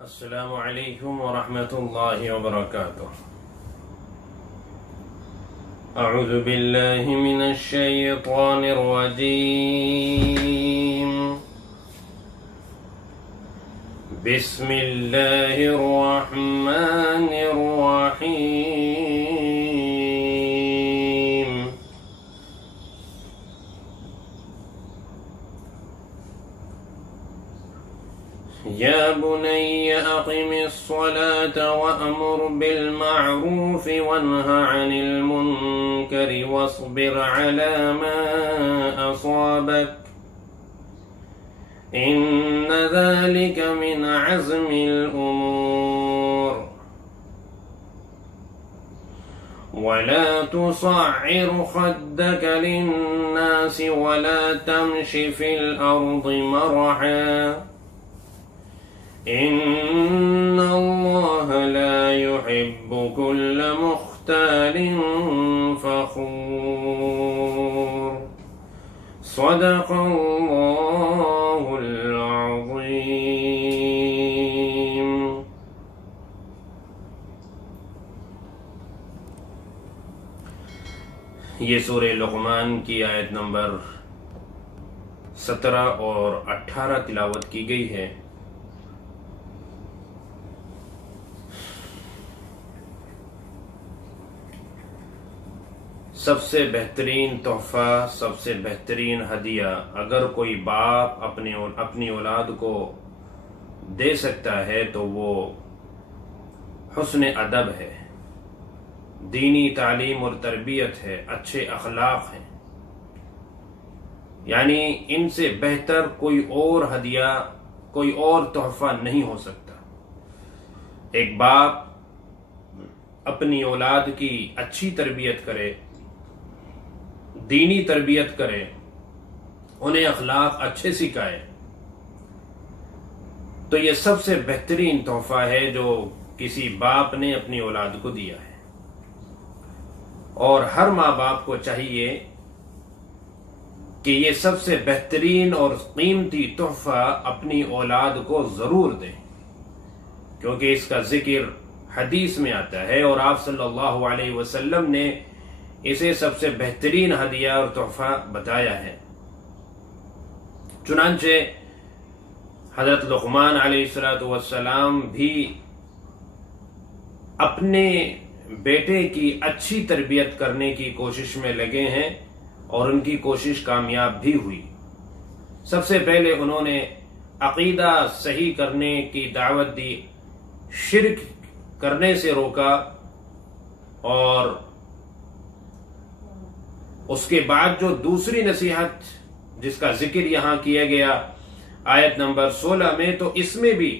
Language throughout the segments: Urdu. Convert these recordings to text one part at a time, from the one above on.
السلام علیکم ورحمۃ اللہ وبرکاتہ۔ اعوذ باللہ من الشیطان الرجیم، بسم اللہ الرحمن الرحیم۔ یا بنی اقم الصلاة وأمر بالمعروف وانہ عن المنکر واصبر على ما أصابك إن ذلك من عزم الأمور ولا تصعر خدك للناس ولا تمش في الأرض مرحا إن الله لا يحب كل مختال فخور صدق الله العظيم۔ یہ سورہ لقمان کی آیت نمبر 17 اور 18 تلاوت کی گئی ہے۔ سب سے بہترین تحفہ، سب سے بہترین ہدیہ اگر کوئی باپ اپنی اولاد کو دے سکتا ہے تو وہ حسن ادب ہے، دینی تعلیم اور تربیت ہے، اچھے اخلاق ہیں۔ یعنی ان سے بہتر کوئی اور ہدیہ، کوئی اور تحفہ نہیں ہو سکتا۔ ایک باپ اپنی اولاد کی اچھی تربیت کرے، دینی تربیت کرے، انہیں اخلاق اچھے سکھائے، تو یہ سب سے بہترین تحفہ ہے جو کسی باپ نے اپنی اولاد کو دیا ہے۔ اور ہر ماں باپ کو چاہیے کہ یہ سب سے بہترین اور قیمتی تحفہ اپنی اولاد کو ضرور دیں، کیونکہ اس کا ذکر حدیث میں آتا ہے اور آپ صلی اللہ علیہ وسلم نے اسے سب سے بہترین ہدیہ اور تحفہ بتایا ہے۔ چنانچہ حضرت لقمان علیہ السلام بھی اپنے بیٹے کی اچھی تربیت کرنے کی کوشش میں لگے ہیں اور ان کی کوشش کامیاب بھی ہوئی۔ سب سے پہلے انہوں نے عقیدہ صحیح کرنے کی دعوت دی، شرک کرنے سے روکا، اور اس کے بعد جو دوسری نصیحت جس کا ذکر یہاں کیا گیا آیت نمبر 16 میں، تو اس میں بھی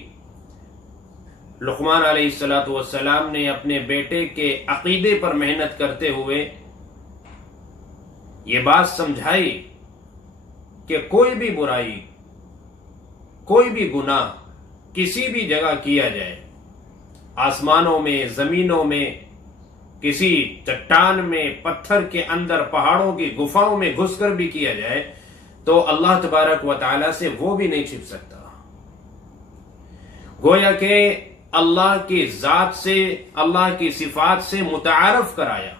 لقمان علیہ السلام نے اپنے بیٹے کے عقیدے پر محنت کرتے ہوئے یہ بات سمجھائی کہ کوئی بھی برائی، کوئی بھی گناہ کسی بھی جگہ کیا جائے، آسمانوں میں، زمینوں میں، کسی چٹان میں، پتھر کے اندر، پہاڑوں کی گفاؤں میں گھس کر بھی کیا جائے تو اللہ تبارک و تعالی سے وہ بھی نہیں چھپ سکتا۔ گویا کہ اللہ کی ذات سے، اللہ کی صفات سے متعارف کرایا۔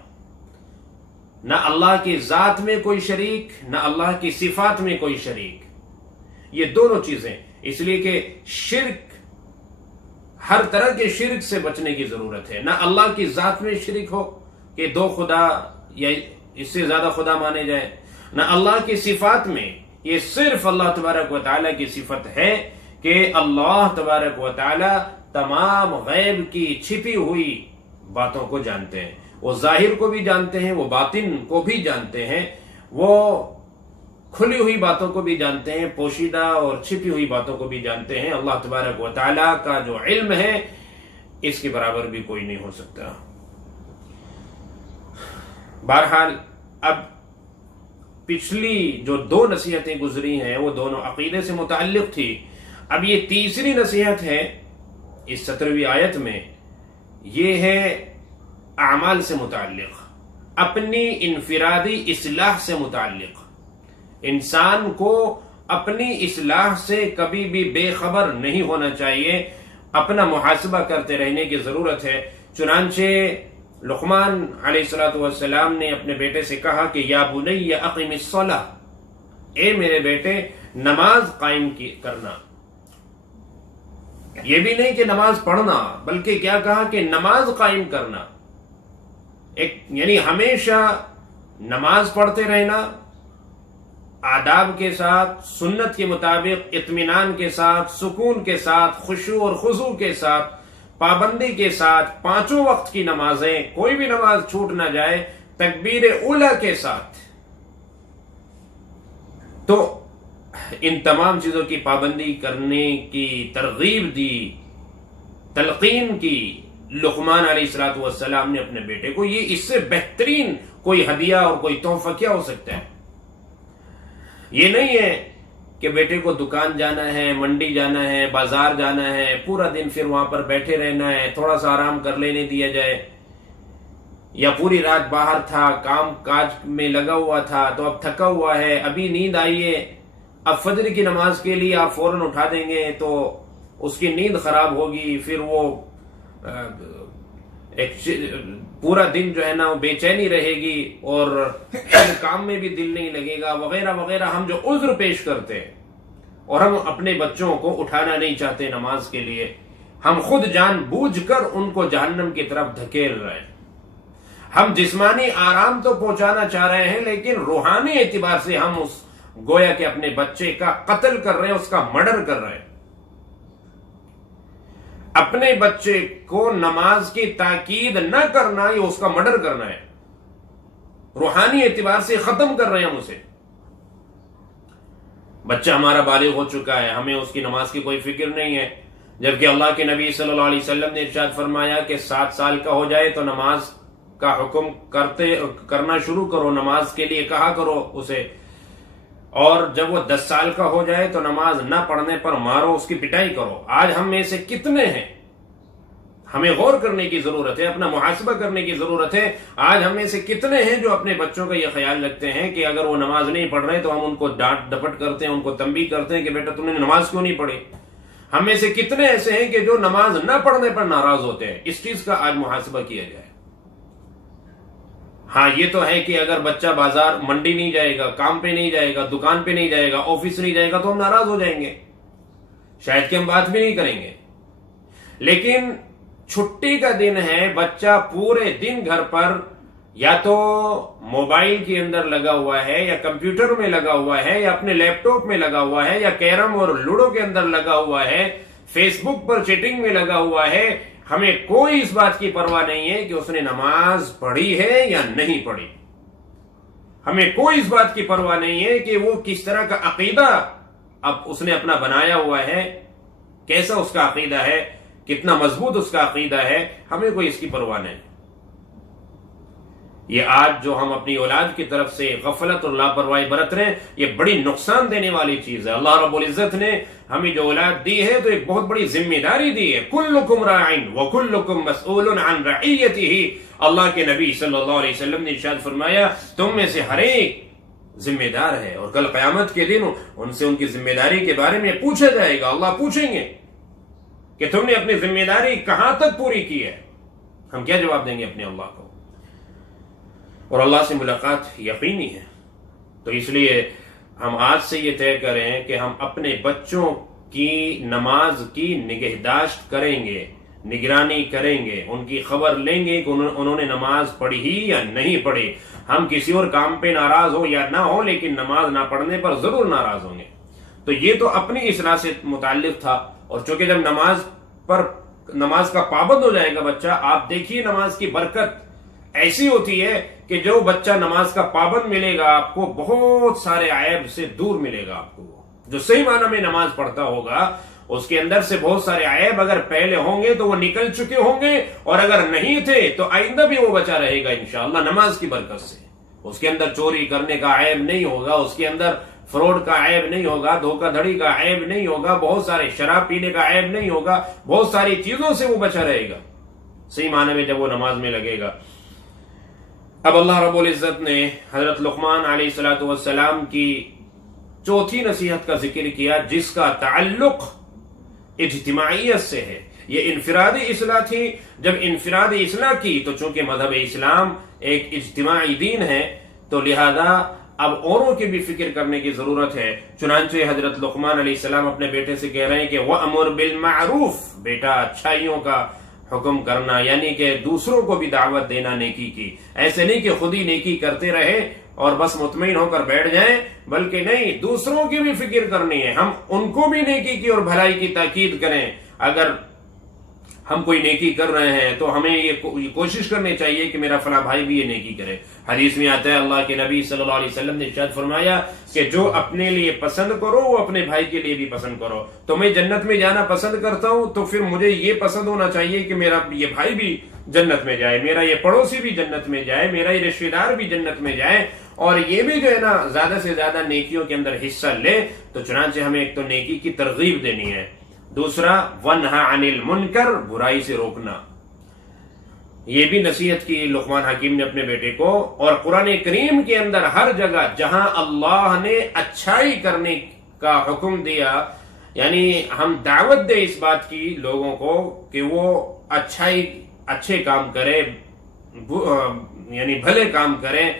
نہ اللہ کی ذات میں کوئی شریک، نہ اللہ کی صفات میں کوئی شریک، یہ دونوں چیزیں۔ اس لیے کہ شرک، ہر طرح کے شرک سے بچنے کی ضرورت ہے۔ نہ اللہ کی ذات میں شرک ہو کہ دو خدا یا اس سے زیادہ خدا مانے جائیں، نہ اللہ کی صفات میں، یہ صرف اللہ تبارک و تعالیٰ کی صفت ہے کہ اللہ تبارک و تعالیٰ تمام غیب کی چھپی ہوئی باتوں کو جانتے ہیں۔ وہ ظاہر کو بھی جانتے ہیں، وہ باطن کو بھی جانتے ہیں، وہ کھلی ہوئی باتوں کو بھی جانتے ہیں، پوشیدہ اور چھپی ہوئی باتوں کو بھی جانتے ہیں۔ اللہ تبارک و تعالیٰ کا جو علم ہے اس کے برابر بھی کوئی نہیں ہو سکتا۔ بہرحال اب پچھلی جو دو نصیحتیں گزری ہیں وہ دونوں عقیدے سے متعلق تھی۔ اب یہ تیسری نصیحت ہے اس 17ویں آیت میں، یہ ہے اعمال سے متعلق، اپنی انفرادی اصلاح سے متعلق۔ انسان کو اپنی اصلاح سے کبھی بھی بے خبر نہیں ہونا چاہیے، اپنا محاسبہ کرتے رہنے کی ضرورت ہے۔ چنانچہ لقمان علیہ السلام نے اپنے بیٹے سے کہا کہ یا بنی اقم الصلاۃ، اے میرے بیٹے نماز قائم کرنا۔ یہ بھی نہیں کہ نماز پڑھنا، بلکہ کیا کہا کہ نماز قائم کرنا، یعنی ہمیشہ نماز پڑھتے رہنا، آداب کے ساتھ، سنت کے مطابق، اطمینان کے ساتھ، سکون کے ساتھ، خشوع اور خضوع کے ساتھ، پابندی کے ساتھ، 5 وقت کی نمازیں، کوئی بھی نماز چھوٹ نہ جائے، تکبیر اولیٰ کے ساتھ۔ تو ان تمام چیزوں کی پابندی کرنے کی ترغیب دی، تلقین کی لقمان علیہ السلام نے اپنے بیٹے کو۔ یہ اس سے بہترین کوئی ہدیہ اور کوئی تحفہ کیا ہو سکتا ہے؟ یہ نہیں ہے کہ بیٹے کو دکان جانا ہے، منڈی جانا ہے، بازار جانا ہے، پورا دن پھر وہاں پر بیٹھے رہنا ہے، تھوڑا سا آرام کر لینے دیا جائے، یا پوری رات باہر تھا، کام کاج میں لگا ہوا تھا تو اب تھکا ہوا ہے، ابھی نیند آئی ہے، اب فجر کی نماز کے لیے آپ فوراً اٹھا دیں گے تو اس کی نیند خراب ہوگی، پھر وہ پورا دن جو ہے نا بے چینی رہے گی اور کام میں بھی دل نہیں لگے گا، وغیرہ وغیرہ۔ ہم جو عذر پیش کرتے ہیں اور ہم اپنے بچوں کو اٹھانا نہیں چاہتے نماز کے لیے، ہم خود جان بوجھ کر ان کو جہنم کی طرف دھکیل رہے ہیں۔ ہم جسمانی آرام تو پہنچانا چاہ رہے ہیں، لیکن روحانی اعتبار سے ہم اس گویا کہ اپنے بچے کا قتل کر رہے ہیں، اس کا مرڈر کر رہے ہیں۔ اپنے بچے کو نماز کی تاکید نہ کرنا، یہ اس کا مرڈر کرنا ہے، روحانی اعتبار سے ختم کر رہے ہیں ہم اسے۔ بچہ ہمارا بالغ ہو چکا ہے، ہمیں اس کی نماز کی کوئی فکر نہیں ہے، جبکہ اللہ کے نبی صلی اللہ علیہ وسلم نے ارشاد فرمایا کہ 7 سال کا ہو جائے تو نماز کا حکم کرنا شروع کرو، نماز کے لیے کہا کرو اسے، اور جب وہ 10 سال کا ہو جائے تو نماز نہ پڑھنے پر مارو، اس کی پٹائی کرو۔ آج ہم میں سے کتنے ہیں؟ ہمیں غور کرنے کی ضرورت ہے، اپنا محاسبہ کرنے کی ضرورت ہے۔ آج ہم میں سے کتنے ہیں جو اپنے بچوں کا یہ خیال رکھتے ہیں کہ اگر وہ نماز نہیں پڑھ رہے تو ہم ان کو ڈانٹ ڈپٹ کرتے ہیں، ان کو تنبیہ کرتے ہیں کہ بیٹا تم نے نماز کیوں نہیں پڑھی؟ ہم میں سے کتنے ایسے ہیں کہ جو نماز نہ پڑھنے پر ناراض ہوتے ہیں؟ اس چیز کا آج محاسبہ کیا جائے۔ ہاں یہ تو ہے کہ اگر بچہ بازار منڈی نہیں جائے گا، کام پہ نہیں جائے گا، دکان پہ نہیں جائے گا، آفس نہیں جائے گا تو ہم ناراض ہو جائیں گے، شاید کہ ہم بات بھی نہیں کریں گے۔ لیکن چھٹی کا دن ہے، بچہ پورے دن گھر پر یا تو موبائل کے اندر لگا ہوا ہے، یا کمپیوٹر میں لگا ہوا ہے، یا اپنے لیپ ٹاپ میں لگا ہوا ہے، یا کیرم اور لوڈو کے اندر لگا ہوا ہے، فیس بک پر چیٹنگ میں لگا ہوا ہے۔ ہمیں کوئی اس بات کی پرواہ نہیں ہے کہ اس نے نماز پڑھی ہے یا نہیں پڑھی، ہمیں کوئی اس بات کی پرواہ نہیں ہے کہ وہ کس طرح کا عقیدہ اب اس نے اپنا بنایا ہوا ہے، کیسا اس کا عقیدہ ہے، کتنا مضبوط اس کا عقیدہ ہے، ہمیں کوئی اس کی پرواہ نہیں۔ یہ آج جو ہم اپنی اولاد کی طرف سے غفلت اور لاپرواہی برت رہے ہیں، یہ بڑی نقصان دینے والی چیز ہے۔ اللہ رب العزت نے ہمیں جو اولاد دی ہے تو ایک بہت بڑی ذمہ داری دی ہے۔ کلکم راعٍ وکلکم مسئول عن رعیتہ، اللہ کے نبی صلی اللہ علیہ وسلم نے ارشاد فرمایا تم میں سے ہر ایک ذمہ دار ہے، اور کل قیامت کے دن ان سے ان کی ذمہ داری کے بارے میں پوچھا جائے گا۔ اللہ پوچھیں گے کہ تم نے اپنی ذمہ داری کہاں تک پوری کی ہے؟ ہم کیا جواب دیں گے اپنے اللہ کو؟ اور اللہ سے ملاقات یقینی ہے۔ تو اس لیے ہم آج سے یہ طے کریں کہ ہم اپنے بچوں کی نماز کی نگہداشت کریں گے، نگرانی کریں گے، ان کی خبر لیں گے کہ انہوں نے نماز پڑھی ہی یا نہیں پڑھی۔ ہم کسی اور کام پہ ناراض ہو یا نہ ہو، لیکن نماز نہ پڑھنے پر ضرور ناراض ہوں گے۔ تو یہ تو اپنی اصلاح سے متعلق تھا، اور چونکہ جب نماز کا پابند ہو جائے گا بچہ، آپ دیکھیے نماز کی برکت ایسی ہوتی ہے کہ جو بچہ نماز کا پابند ملے گا آپ کو بہت سارے عیب سے دور ملے گا۔ آپ کو جو صحیح معنی میں نماز پڑھتا ہوگا اس کے اندر سے بہت سارے عیب اگر پہلے ہوں گے تو وہ نکل چکے ہوں گے، اور اگر نہیں تھے تو آئندہ بھی وہ بچا رہے گا انشاءاللہ نماز کی برکت سے۔ اس کے اندر چوری کرنے کا عیب نہیں ہوگا، اس کے اندر فراڈ کا عیب نہیں ہوگا، دھوکہ دھڑی کا عیب نہیں ہوگا، بہت سارے شراب پینے کا عیب نہیں ہوگا، بہت ساری چیزوں سے وہ بچا رہے گا صحیح معنی میں جب وہ نماز میں لگے گا۔ اب اللہ رب العزت نے حضرت لقمان علیہ السلام کی چوتھی نصیحت کا ذکر کیا، جس کا تعلق اجتماعیت سے ہے، یہ انفرادی اصلاح تھی. جب انفرادی اصلاح کی تو چونکہ مذہب اسلام ایک اجتماعی دین ہے تو لہذا اب اوروں کی بھی فکر کرنے کی ضرورت ہے. چنانچہ حضرت لقمان علیہ السلام اپنے بیٹے سے کہہ رہے ہیں کہ وَأْمُرْ بِالْمَعْرُوفِ، بیٹا اچھائیوں کا حکم کرنا، یعنی کہ دوسروں کو بھی دعوت دینا نیکی کی. ایسے نہیں کہ خود ہی نیکی کرتے رہے اور بس مطمئن ہو کر بیٹھ جائیں، بلکہ نہیں، دوسروں کی بھی فکر کرنی ہے. ہم ان کو بھی نیکی کی اور بھلائی کی تاکید کریں. اگر ہم کوئی نیکی کر رہے ہیں تو ہمیں یہ کوشش کرنی چاہیے کہ میرا فلاں بھائی بھی یہ نیکی کرے. حدیث میں آتا ہے اللہ کے نبی صلی اللہ علیہ وسلم نے ارشاد فرمایا کہ جو اپنے لیے پسند کرو وہ اپنے بھائی کے لیے بھی پسند کرو. تو میں جنت میں جانا پسند کرتا ہوں تو پھر مجھے یہ پسند ہونا چاہیے کہ میرا یہ بھائی بھی جنت میں جائے، میرا یہ پڑوسی بھی جنت میں جائے، میرا یہ رشتہ دار بھی جنت میں جائے، اور یہ بھی جو ہے نا زیادہ سے زیادہ نیکیوں کے اندر حصہ لے. تو چنانچہ ہمیں ایک تو نیکی کی ترغیب دینی ہے، دوسرا وَنْهَا عَنِ الْمُنْكَرِ، برائی سے روکنا. یہ بھی نصیحت کی لقمان حکیم نے اپنے بیٹے کو. اور قرآن کریم کے اندر ہر جگہ جہاں اللہ نے اچھائی کرنے کا حکم دیا، یعنی ہم دعوت دیں اس بات کی لوگوں کو کہ وہ اچھے کام کرے، یعنی بھلے کام کریں،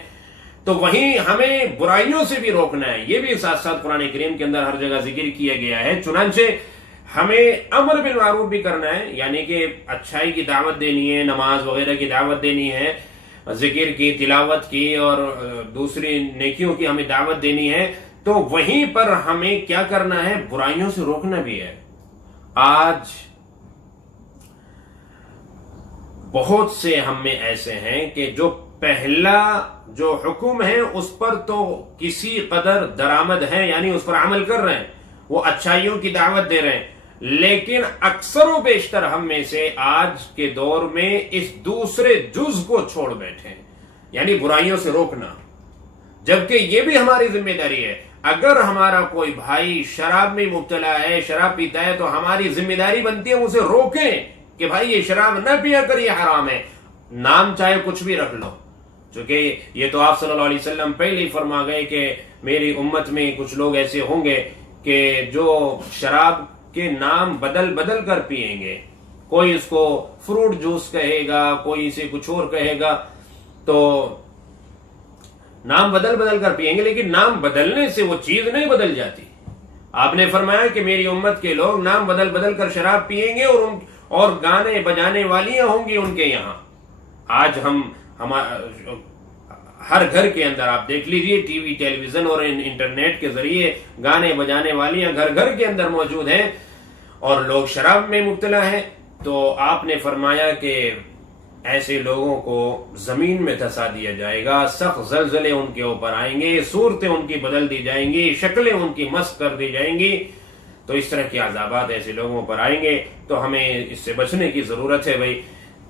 تو وہیں ہمیں برائیوں سے بھی روکنا ہے. یہ بھی ساتھ ساتھ قرآن کریم کے اندر ہر جگہ ذکر کیا گیا ہے. چنانچہ ہمیں امر بالمعروف بھی کرنا ہے، یعنی کہ اچھائی کی دعوت دینی ہے، نماز وغیرہ کی دعوت دینی ہے، ذکر کی، تلاوت کی اور دوسری نیکیوں کی ہمیں دعوت دینی ہے. تو وہیں پر ہمیں کیا کرنا ہے؟ برائیوں سے روکنا بھی ہے. آج بہت سے ہم میں ایسے ہیں کہ جو پہلا جو حکم ہے اس پر تو کسی قدر درآمد ہے، یعنی اس پر عمل کر رہے ہیں، وہ اچھائیوں کی دعوت دے رہے ہیں، لیکن اکثر و بیشتر ہم میں سے آج کے دور میں اس دوسرے جز کو چھوڑ بیٹھے ہیں، یعنی برائیوں سے روکنا. جبکہ یہ بھی ہماری ذمہ داری ہے. اگر ہمارا کوئی بھائی شراب میں مبتلا ہے، شراب پیتا ہے، تو ہماری ذمہ داری بنتی ہے اسے روکیں کہ بھائی یہ شراب نہ پیا کر، یہ حرام ہے. نام چاہے کچھ بھی رکھ لو، چونکہ یہ تو آپ صلی اللہ علیہ وسلم پہلے ہی فرما گئے کہ میری امت میں کچھ لوگ ایسے ہوں گے کہ جو شراب کے نام بدل بدل کر پیئیں گے. کوئی اس کو فروٹ جوس کہے گا، کوئی اسے کچھ اور کہے گا، تو نام بدل بدل کر پیئیں گے، لیکن نام بدلنے سے وہ چیز نہیں بدل جاتی. آپ نے فرمایا کہ میری امت کے لوگ نام بدل بدل کر شراب پیئیں گے اور گانے بجانے والیاں ہوں گی ان کے یہاں. آج ہر گھر کے اندر آپ دیکھ لیجئے، ٹی وی، ٹیلی ویژن اور انٹرنیٹ کے ذریعے گانے بجانے والیاں گھر گھر کے اندر موجود ہیں اور لوگ شراب میں مبتلا ہیں. تو آپ نے فرمایا کہ ایسے لوگوں کو زمین میں دھسا دیا جائے گا، سخت زلزلے ان کے اوپر آئیں گے، صورتیں ان کی بدل دی جائیں گی، شکلیں ان کی مسخ کر دی جائیں گی. تو اس طرح کے عذابات ایسے لوگوں پر آئیں گے، تو ہمیں اس سے بچنے کی ضرورت ہے بھائی.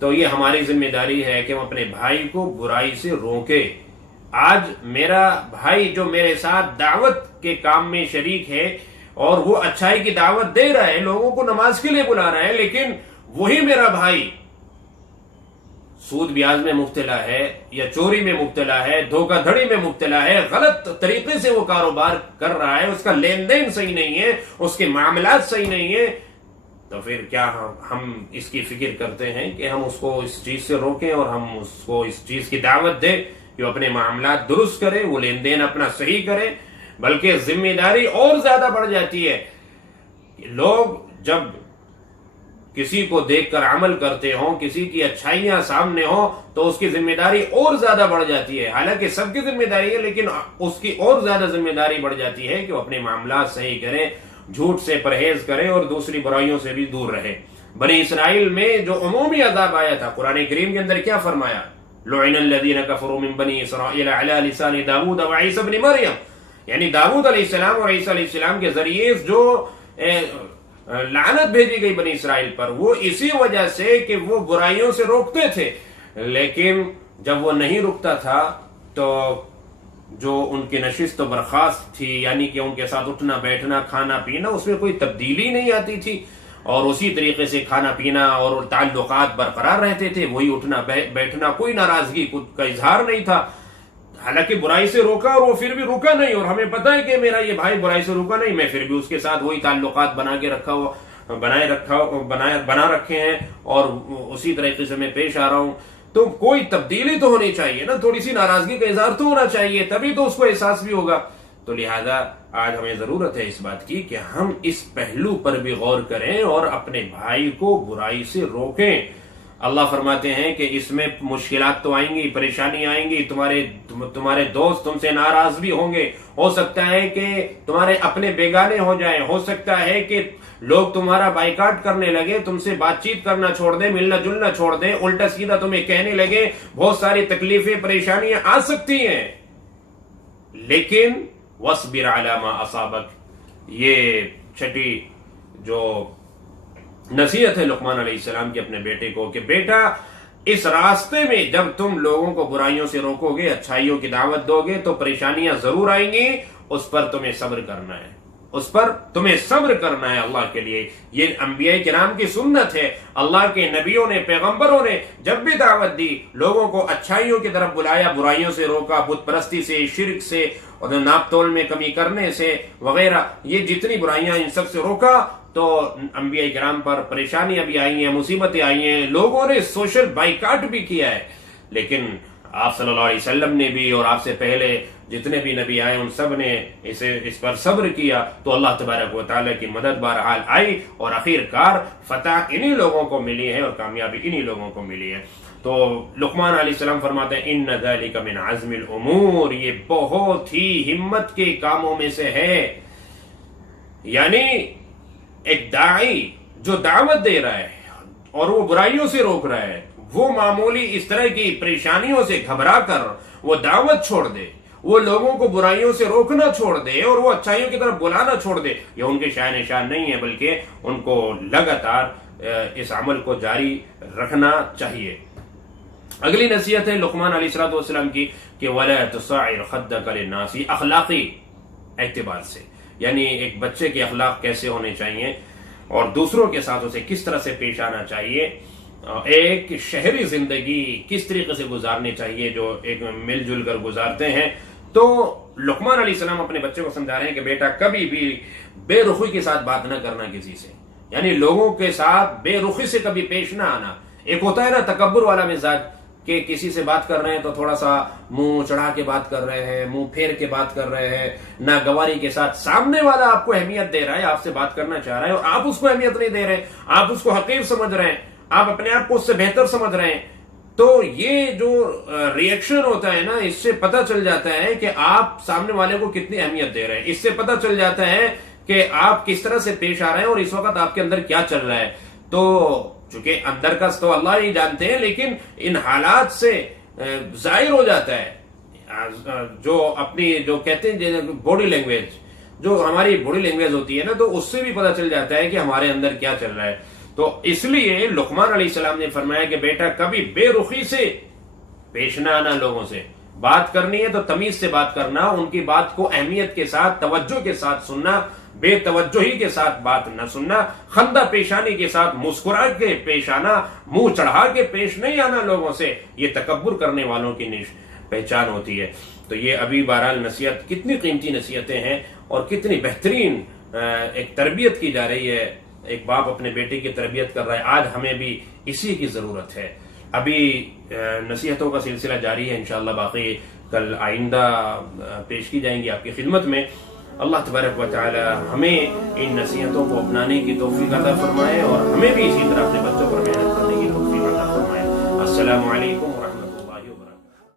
تو یہ ہماری ذمہ داری ہے کہ ہم اپنے بھائی کو برائی سے روکیں. آج میرا بھائی جو میرے ساتھ دعوت کے کام میں شریک ہے اور وہ اچھائی کی دعوت دے رہا ہے، لوگوں کو نماز کے لیے بلا رہا ہے، لیکن وہی میرا بھائی سود بیاج میں مبتلا ہے یا چوری میں مبتلا ہے، دھوکہ دھڑی میں مبتلا ہے، غلط طریقے سے وہ کاروبار کر رہا ہے، اس کا لین دین صحیح نہیں ہے، اس کے معاملات صحیح نہیں ہے. تو پھر کیا ہم اس کی فکر کرتے ہیں کہ ہم اس کو اس چیز سے روکیں اور ہم اس کو اس چیز کی دعوت دیں کہ وہ اپنے معاملات درست کرے، وہ لین دین اپنا صحیح کرے. بلکہ ذمہ داری اور زیادہ بڑھ جاتی ہے. لوگ جب کسی کو دیکھ کر عمل کرتے ہوں، کسی کی اچھائیاں سامنے ہوں، تو اس کی ذمہ داری اور زیادہ بڑھ جاتی ہے. حالانکہ سب کی ذمہ داری ہے، لیکن اس کی اور زیادہ ذمہ داری بڑھ جاتی ہے کہ وہ اپنے معاملات صحیح کریں، جھوٹ سے پرہیز کریں اور دوسری برائیوں سے بھی دور رہے. بنی اسرائیل میں جو عمومی عذاب آیا تھا، قرآن کریم کے اندر کیا فرمایا؟ لعن الذین کفروا من بنی اسرائیل علی لسان داؤد وعیسی ابن مریم، یعنی داؤد علیہ السلام اور عیسی علیہ السلام کے ذریعے جو لعنت بھیجی گئی بنی اسرائیل پر، وہ اسی وجہ سے کہ وہ برائیوں سے روکتے تھے. لیکن جب وہ نہیں رکتا تھا تو جو ان کی نشست و برخاست تھی، یعنی کہ ان کے ساتھ اٹھنا بیٹھنا کھانا پینا، اس میں کوئی تبدیلی نہیں آتی تھی اور اسی طریقے سے کھانا پینا اور تعلقات برقرار رہتے تھے. وہی اٹھنا بیٹھنا، کوئی ناراضگی کا اظہار نہیں تھا. حالانکہ برائی سے روکا اور وہ پھر بھی رکا نہیں، اور ہمیں پتہ ہے کہ میرا یہ بھائی برائی سے رکا نہیں، میں پھر بھی اس کے ساتھ وہی تعلقات بنا کے رکھا ہوا. بنا رکھے ہیں اور اسی طریقے سے میں پیش آ رہا ہوں، تو کوئی تبدیلی تو ہونی چاہیے نا، تھوڑی سی ناراضگی کا اظہار تو ہونا چاہیے، تبھی تو اس کو احساس بھی ہوگا۔ تو لہذا آج ہمیں ضرورت ہے اس بات کی کہ ہم اس پہلو پر بھی غور کریں اور اپنے بھائی کو برائی سے روکیں۔ اللہ فرماتے ہیں کہ اس میں مشکلات تو آئیں گی، پریشانی آئیں گی، تمہارے دوست تم سے ناراض بھی ہوں گے، ہو سکتا ہے کہ تمہارے اپنے بیگانے ہو جائیں، ہو سکتا ہے کہ لوگ تمہارا بائیکاٹ کرنے لگے، تم سے بات چیت کرنا چھوڑ دیں، ملنا جلنا چھوڑ دیں، الٹا سیدھا تمہیں کہنے لگے، بہت ساری تکلیفیں پریشانیاں آ سکتی ہیں، لیکن وَاصْبِرْ عَلَى مَا أَصَابَكَ، یہ چھٹی جو نصیحت ہے لقمان علیہ السلام کی اپنے بیٹے کو کہ بیٹا اس راستے میں جب تم لوگوں کو برائیوں سے روکو گے، اچھائیوں کی دعوت دو گے تو پریشانیاں ضرور آئیں گی، اس پر تمہیں صبر کرنا ہے، اس پر تمہیں صبر کرنا ہے اللہ کے لیے۔ یہ انبیاء کرام کی سنت ہے، اللہ کے نبیوں نے، پیغمبروں نے جب بھی دعوت دی، لوگوں کو اچھائیوں کی طرف بلایا، برائیوں سے روکا، بت پرستی سے، شرک سے اور ناپ تول میں کمی کرنے سے وغیرہ، یہ جتنی برائیاں ان سب سے روکا، تو انبیاء کرام پر پریشانیاں بھی آئی ہیں، مصیبتیں آئی ہیں، لوگوں نے سوشل بائیکاٹ بھی کیا ہے، لیکن آپ صلی اللہ علیہ وسلم نے بھی اور آپ سے پہلے جتنے بھی نبی آئے ان سب نے اس پر صبر کیا، تو اللہ تبارک و تعالیٰ کی مدد بہرحال آئی اور آخر کار فتح انہی لوگوں کو ملی ہے اور کامیابی انہی لوگوں کو ملی ہے۔ تو لقمان علیہ السلام فرماتے ہیں ان ذالک من عزم الامور، یہ بہت ہی ہمت کے کاموں میں سے ہے۔ یعنی ایک داعی جو دعوت دے رہا ہے اور وہ برائیوں سے روک رہا ہے، وہ معمولی اس طرح کی پریشانیوں سے گھبرا کر وہ دعوت چھوڑ دے، وہ لوگوں کو برائیوں سے روکنا چھوڑ دے اور وہ اچھائیوں کی طرف بلانا چھوڑ دے، یہ ان کے شان نشان نہیں ہے، بلکہ ان کو لگاتار اس عمل کو جاری رکھنا چاہیے۔ اگلی نصیحت ہے لقمان علیہ السلام کی کہ وَلَا تُصَعِّرْ خَدَّكَ لِلنَّاسِ، اخلاقی اعتبار سے، یعنی ایک بچے کے اخلاق کیسے ہونے چاہیے اور دوسروں کے ساتھ اسے کس طرح سے پیش آنا چاہیے، ایک شہری زندگی کس طریقے سے گزارنی چاہیے جو ایک مل جل کر گزارتے ہیں۔ تو لقمان علیہ السلام اپنے بچے کو سمجھا رہے ہیں کہ بیٹا کبھی بھی بے رخی کے ساتھ بات نہ کرنا کسی سے، یعنی لوگوں کے ساتھ بے رخی سے کبھی پیش نہ آنا۔ ایک ہوتا ہے نا تکبر والا مزاج کہ کسی سے بات کر رہے ہیں تو تھوڑا سا منہ چڑھا کے بات کر رہے ہیں، منہ پھیر کے بات کر رہے ہیں، ناگواری کے ساتھ، سامنے والا آپ کو اہمیت دے رہا ہے، آپ سے بات کرنا چاہ رہا ہے اور آپ اس کو اہمیت نہیں دے رہے، آپ اس کو حقیر سمجھ رہے ہیں، آپ اپنے آپ کو اس سے بہتر سمجھ رہے ہیں، تو یہ جو ریئیکشن ہوتا ہے نا، اس سے پتہ چل جاتا ہے کہ آپ سامنے والے کو کتنی اہمیت دے رہے ہیں، اس سے پتہ چل جاتا ہے کہ آپ کس طرح سے پیش آ رہے ہیں اور اس وقت آپ کے اندر کیا چل رہا ہے۔ تو چونکہ اندر کا تو اللہ ہی جانتے ہیں، لیکن ان حالات سے ظاہر ہو جاتا ہے، جو اپنی جو کہتے ہیں باڈی لینگویج، جو ہماری باڈی لینگویج ہوتی ہے نا، تو اس سے بھی پتہ چل جاتا ہے کہ ہمارے اندر کیا چل رہا ہے۔ تو اس لیے لقمان علیہ السلام نے فرمایا کہ بیٹا کبھی بے رخی سے پیش نہ آنا، لوگوں سے بات کرنی ہے تو تمیز سے بات کرنا، ان کی بات کو اہمیت کے ساتھ، توجہ کے ساتھ سننا، بے توجہی کے ساتھ بات نہ سننا، خندہ پیشانی کے ساتھ مسکرا کے پیش آنا، منہ چڑھا کے پیش نہیں آنا لوگوں سے، یہ تکبر کرنے والوں کی پہچان ہوتی ہے۔ تو یہ ابھی بہرحال نصیحت، کتنی قیمتی نصیحتیں ہیں اور کتنی بہترین ایک تربیت کی جا رہی ہے، ایک باپ اپنے بیٹے کی تربیت کر رہا ہے، آج ہمیں بھی اسی کی ضرورت ہے۔ ابھی نصیحتوں کا سلسلہ جاری ہے، انشاءاللہ باقی کل آئندہ پیش کی جائیں گی آپ کی خدمت میں۔ اللہ تبارک و تعالی ہمیں ان نصیحتوں کو اپنانے کی توفیق عطا فرمائے اور ہمیں بھی اسی طرح اپنے بچوں پر محنت کرنے کی توفیق عطا فرمائے۔ السلام علیکم